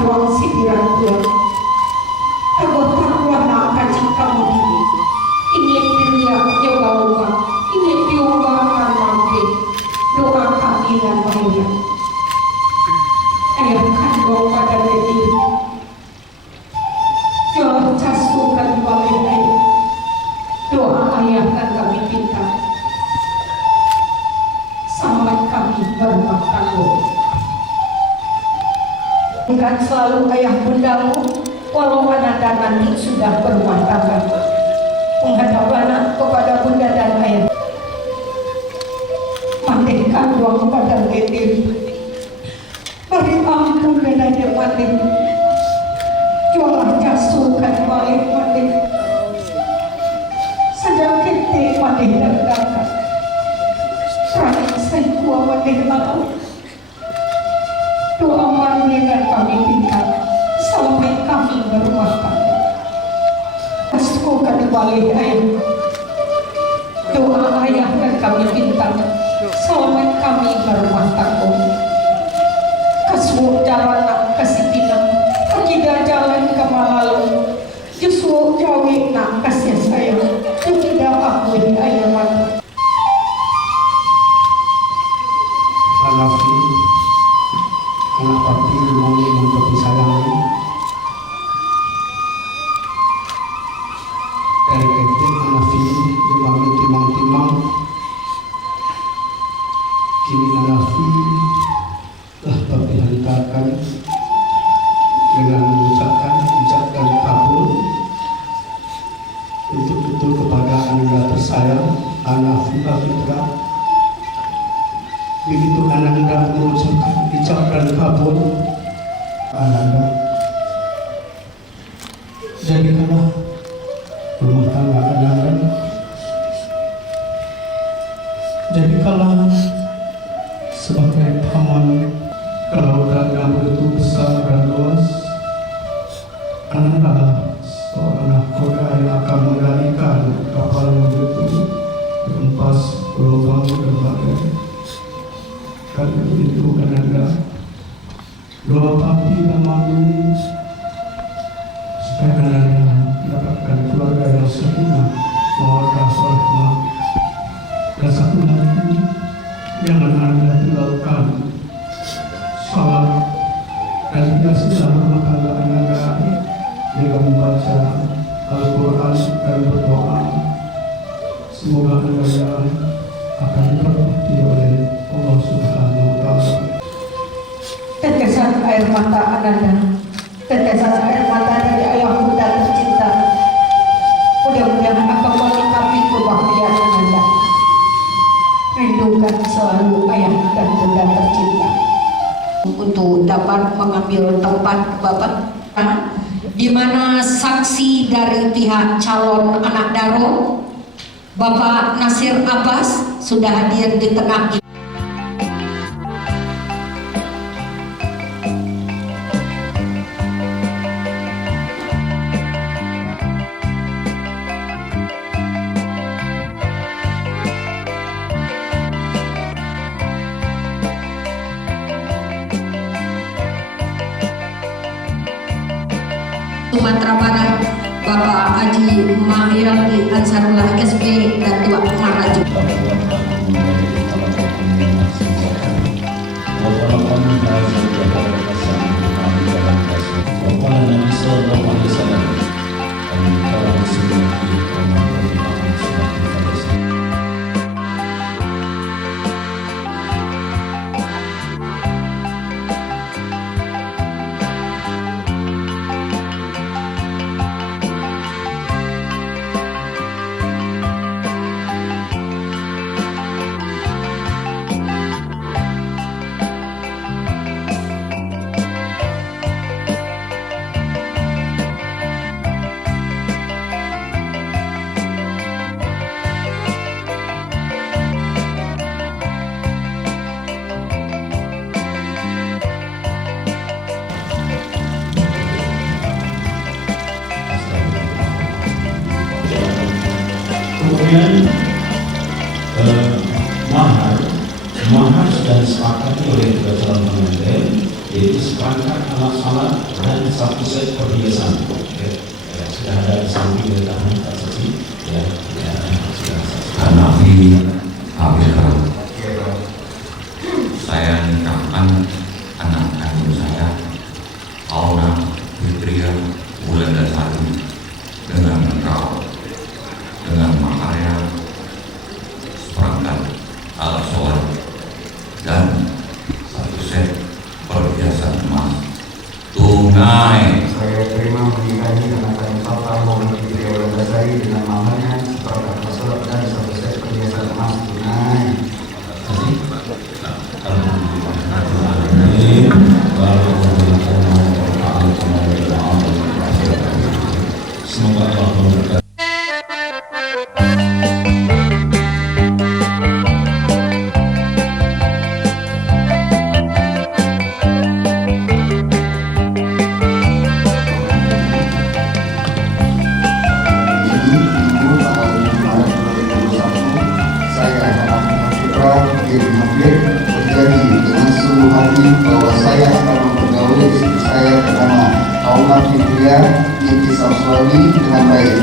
karuang sidiran Tuhan. Tago-taguan na kajik kamu dini. Ini pilihan yang bawa, ini diubahkan nanti. Doa kami dan Maria. Ayah kandung pada diri. Doa casukan balik ayah. Doa ayah dan kami minta. Sampai kami berumah tanggung. Bukan selalu ayah bundamu, walau anak dan nanti sudah berumah tangga. Menghadap anak kepada bunda dan ayah. Mandikan ruang pada diri. Beri ampun dan aja mandi. Jualah jasukan balik mandi. Sedang kita mandi dan kakak. Rakyat saya kuat mandi malam. Doa mandi dan kami tinggal sampai kami berumah tangga. Masukkan balik ayah. Doa ayah dan kami tinggal sampai kami berumah tangga. Kasih jalan nak kasih pinang, tidak jalan ke malalu. Justru jauhi nak kasih sayang, tidak aku ayah mati. Hanafi, anak papi mami mengkopi sayangi. Dari kete Hanafi, mami timang-timang. Kini Hanafi telah papi hantarkan dengan mengucapkan ijab dan kabul untuk itu kepada anda tersayang Hanafi Fitra. Begitu Ananda mengucapkan ijab dan kabul, Ananda jadikanlah rumah tangga Ananda, jadikanlah sebagai paman kelautan yang begitu besar dan luas. Ananda seorang nahkoda yang akan mengendalikan kapal yang begitu berempas gelombang dan badai. Karena itu Ananda, doa papi dan mami supaya Ananda mendapatkan keluarga yang sakinah, mawaddah warahmah. Dan satu lagi, jangan Anda tinggalkan salat dan biasalah rumah tangga Ananda dengan membaca Al-Quran dan berdoa. Semoga Ananda akan diberkati oleh Allah Subhanahu wa Ta'ala. Tetesan air mata Ananda, tetesan air mata dari ayah bunda tercinta. Mudah-mudahan akan melengkapi kebahagiaan Ananda. Rindukan selalu ayah dan bunda tercinta. Untuk dapat mengambil tempat Bapak, di mana saksi dari pihak calon anak daro Bapak Nasir Abbas sudah hadir di tengah kita. Sumatera Barat, Bapak Haji Mahyardi Ansarullah SP dan Tuan Maraju. Kemudian mahar sudah disepakati oleh kedua calon pengantin yaitu seperangkat alat salat dan satu set perhiasan. Sudah ada di samping di tangan Pak Saksi. Sudah. Hanafi Abdul. Saya nikahkan anak kandung saya, Aura Fitria Wulandasari, dengan engkau, dengan maharnya seperangkat alat sholat dan satu set perhiasan emas tunai. Saya terima menikahi anak kandung Bapak Muhammad Fitria Wulandasari dengan maharnya seperangkat alat sholat dan satu set perhiasan emas tunai. Semoga Allah memberkati. Berjanji dengan seluruh hati bahwa saya akan mempergauli istri saya bernama Aula Fitria Intisar Suami dengan baik.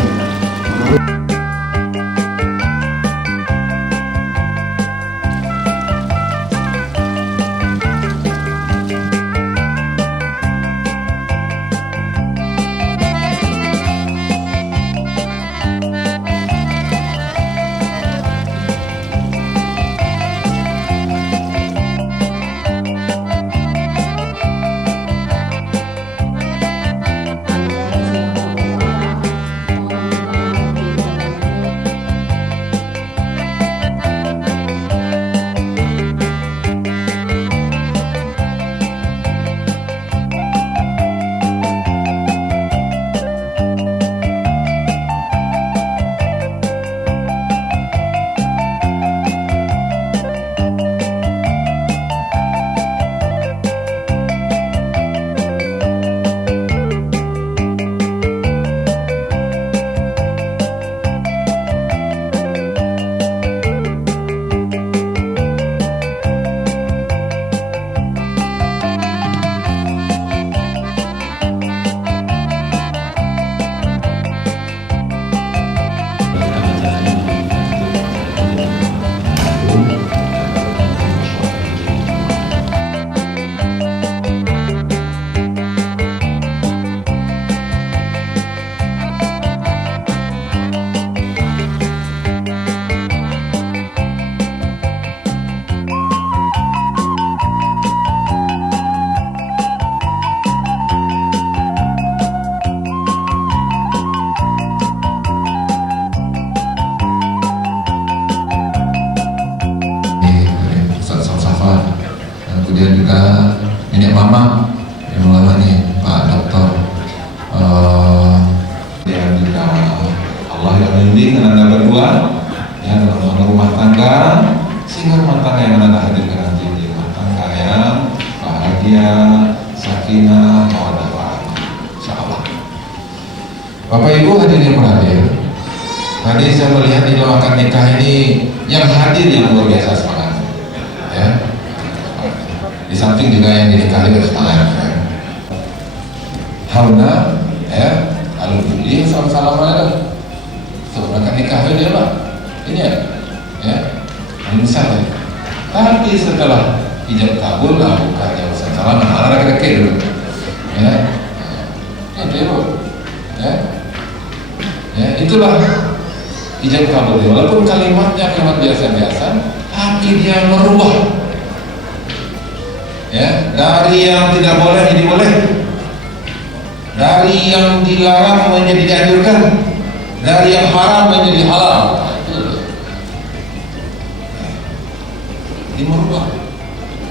Kemudian juga nenek mama yang melayani Pak Dokter, dan juga Allah yang membimbing anda berdua ya dalam rumah tangga, sehingga rumah tangga yang anda hadirkan nanti di rumah tangga yang bahagia, sakinah, mawaddah warahmah, insyaallah. Bapak Ibu hadirin yang berhadir, tadi saya melihat di dalam akad nikah ini yang hadir yang luar biasa semangat ya. Di samping juga yang dinikahi bersemangat ya. Hauna ya, alhamdulillah salam-salam aja. Sebenarnya nikah dia lah. Ini ya. Misalnya. Tapi setelah ijab kabul lah bukannya salam anak kira dulu. Ya. Itu ya. Ya, itulah ijab kabul. Walaupun kalimatnya kalimat biasa-biasa, tapi dia merubah. Ya, dari yang tidak boleh jadi boleh, dari yang dilarang menjadi dianjurkan, dari yang haram menjadi halal. Ini merubah.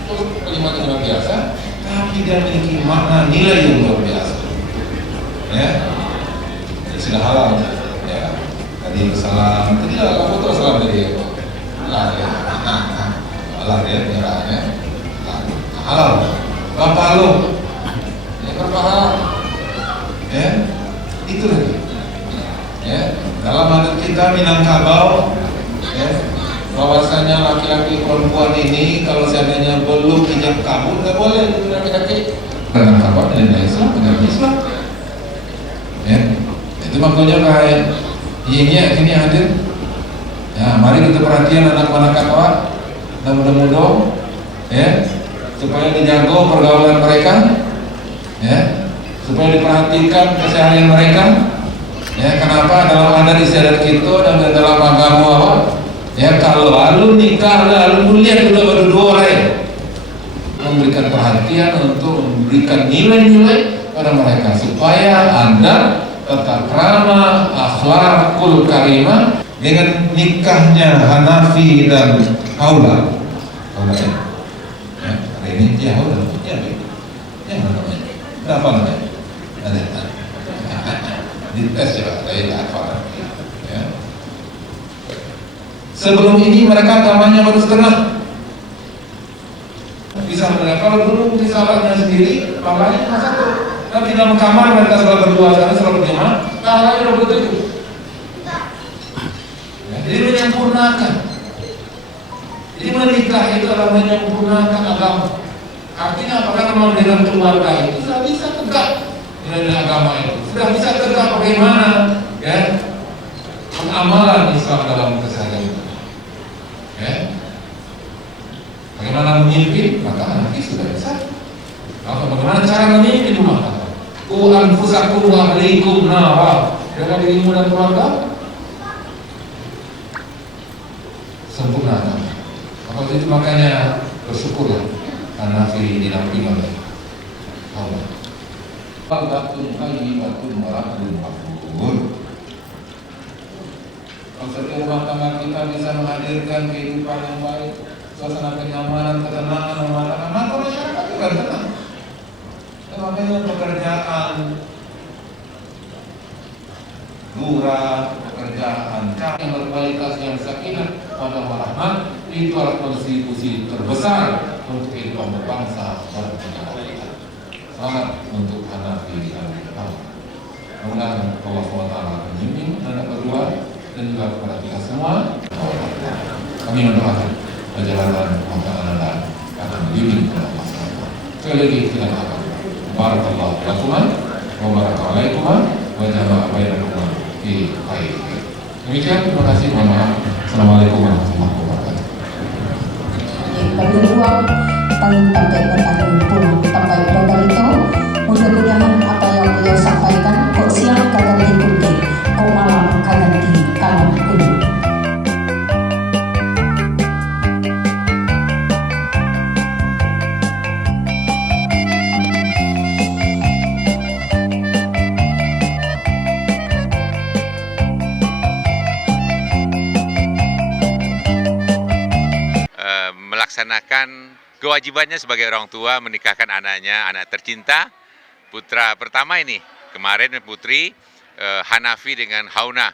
Itu kalimat biasa, tapi dia memiliki makna nilai yang luar biasa. Ya, sudah halal. Ya, tadi salam, tadi lah foto salam dari Allah ya, Allah ya. Halal, bapak lu, ya berpahala, ya itu lagi, ya dalam adat kita Minangkabau, ya bahwasanya laki-laki perempuan ini kalau seandainya belum ijab kabul nggak boleh itu laki-laki dengan apa dengan Islam dengan Islam ya itu makanya kayak ini hadir ya mari kita perhatian anak-anak katoa dan mudah-mudahan ya supaya dijaga pergaulan mereka ya supaya diperhatikan keseharian mereka ya kenapa dalam adat istiadat kita dan dalam agama apa ya kalau lalu nikah lalu kuliah juga baru dua orang memberikan perhatian untuk memberikan nilai-nilai pada mereka supaya anda tetap ramah akhlakul karimah dengan nikahnya Hanafi dan Haula ya hari ini ya Haula ya namanya berapa namanya di tes ya saya hafal ya. Sebelum ini mereka agamanya baru setengah bisa mereka kalau dulu di salatnya sendiri makanya cuma satu tapi dalam kamar mereka selalu berdua karena selalu berjamaah lain udah begitu ya, jadi menyempurnakan jadi menikah itu adalah menyempurnakan agama artinya apakah memang dengan keluarga itu sudah bisa tegak dengan agama itu sudah bisa tegak bagaimana ya pengamalan Islam dalam keseharian ya bagaimana memimpin maka nanti sudah bisa maka bagaimana cara memimpin rumah tangga anfusakum wa ahlikum nara dengan dirimu dan keluarga sempurnakan maka itu makanya bersyukurlah karena dinampingi oleh Allah Al-Batun Tayyibatun Warahmatullahi Wabarakatuh. Kalau setiap rumah tangga kita bisa menghadirkan kehidupan yang baik, suasana kenyamanan, ketenangan, mematakan, maka masyarakat juga tenang. Dan makanya pekerjaan lurah, pekerjaan yang berkualitas yang sakinah, pada warahmat itu adalah kontribusi terbesar untuk kehidupan berbangsa dan negara kita. Selamat untuk Hanafi dan Haula. Mudah-mudahan Allah SWT membimbing anak berdua dan juga kepada kita semua. Kami mendoakan perjalanan makanan Anda akan membimbing kepada Allah SWT. Sekali lagi kita doakan. Barakallahu lakum wa barakatuh wa jama'a bainakum fi khair. Demikian, terima kasih. Mohon maaf. Assalamualaikum warahmatullahi wabarakatuh. Bagi ruang paling sampai berkali pulang sampai total itu mudah-mudahan apa yang beliau sampaikan kok siang kagak diikuti kok malam kagak dikalam kudu. Melaksanakan kewajibannya sebagai orang tua menikahkan anaknya, anak tercinta, putra pertama ini. Kemarin putri Hanafi dengan Hauna.